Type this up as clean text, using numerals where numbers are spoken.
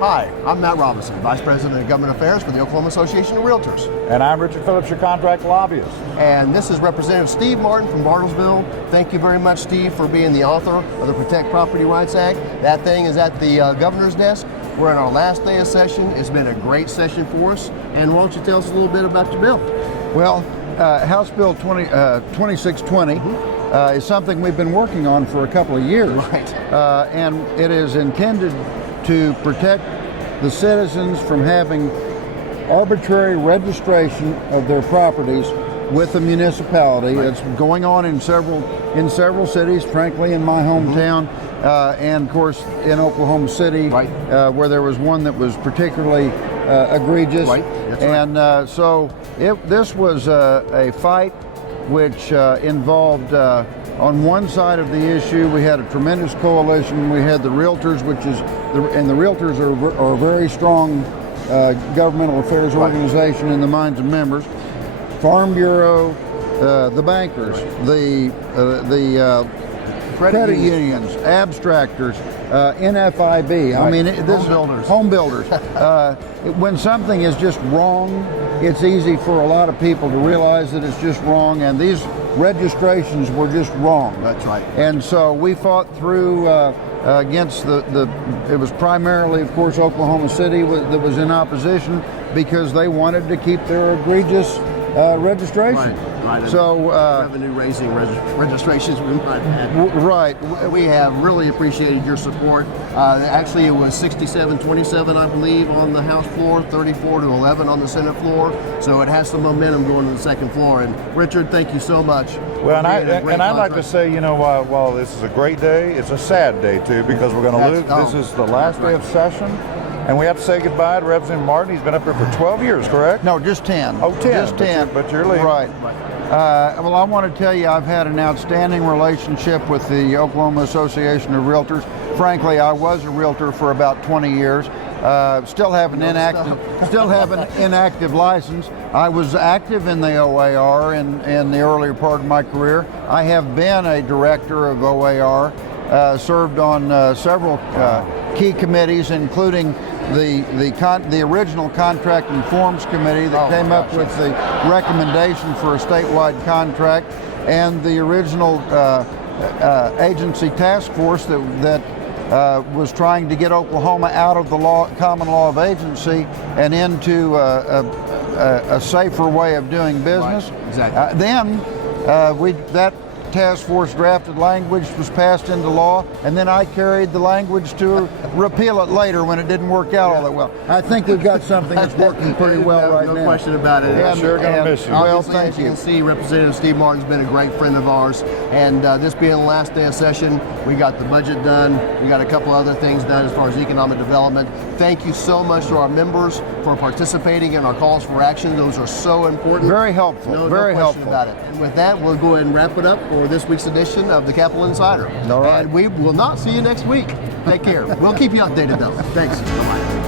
Hi, I'm Matt Robison, Vice President of Government Affairs for the Oklahoma Association of Realtors. And I'm Richard Phillips, your contract lobbyist. And this is Representative Steve Martin from Bartlesville. Thank you very much, Steve, for being the author of the Protect Property Rights Act. That thing is at the governor's desk. We're in our last day of session. It's been a great session for us. And why don't you tell us a little bit about your bill? Well, House Bill 2620 is something we've been working on for a couple of years. Right. And it is intended to protect the citizens from having arbitrary registration of their properties with the municipality. Right. It's going on in several cities, frankly in my hometown, and of course in Oklahoma City, right. Where there was one that was particularly egregious. Right. That's right. And so this was a fight which involved on one side of the issue, we had a tremendous coalition. We had the Realtors, and the Realtors are a very strong governmental affairs organization in the minds of members. Farm Bureau, the bankers, the credit unions, abstractors, NFIB. Right. I mean, home builders. When something is just wrong, it's easy for a lot of people to realize that it's just wrong, and these registrations were just wrong. That's right. And so we fought through against it was primarily, of course, Oklahoma City that was in opposition because they wanted to keep their egregious registration. Right. So revenue raising registrations we might have. Right. We have really appreciated your support. Actually, it was 67-27, I believe, on the House floor, 34-11 on the Senate floor. So it has some momentum going to the second floor. And Richard, thank you so much. Well, and I'd like to say, you know, while this is a great day, it's a sad day too, because we're going to lose. This is the last day of session. And we have to say goodbye to Representative Martin. He's been up here for 12 years, correct? No, just 10. Oh, 10. Just 10. But you're leaving. Right. Well, I want to tell you I've had an outstanding relationship with the Oklahoma Association of Realtors. Frankly, I was a realtor for about 20 years. Still have an inactive license. I was active in the OAR in the earlier part of my career. I have been a director of OAR, served on several key committees, including the original Contract and Forms Committee that came up with the recommendation for a statewide contract, and the original agency task force that was trying to get Oklahoma out of the common law of agency and into a safer way of doing business. Right. Exactly. Then that task force drafted language, was passed into law, and then I carried the language to repeal it later when it didn't work out all that well. I think we've got something that's working pretty well right now. No question about it. I'm sure going to miss you. Well, Obviously, thank as you you. can see, Representative Steve Martin's been a great friend of ours, and this being the last day of session, we got the budget done, we got a couple other things done as far as economic development. Thank you so much to our members for participating in our calls for action. Those are so important. Very helpful. No Very question helpful. about it. And with that, we'll go ahead and wrap it up for this week's edition of the Capitol Insider. All right. And we will not see you next week. Take care. We'll keep you updated though. Thanks. Bye-bye.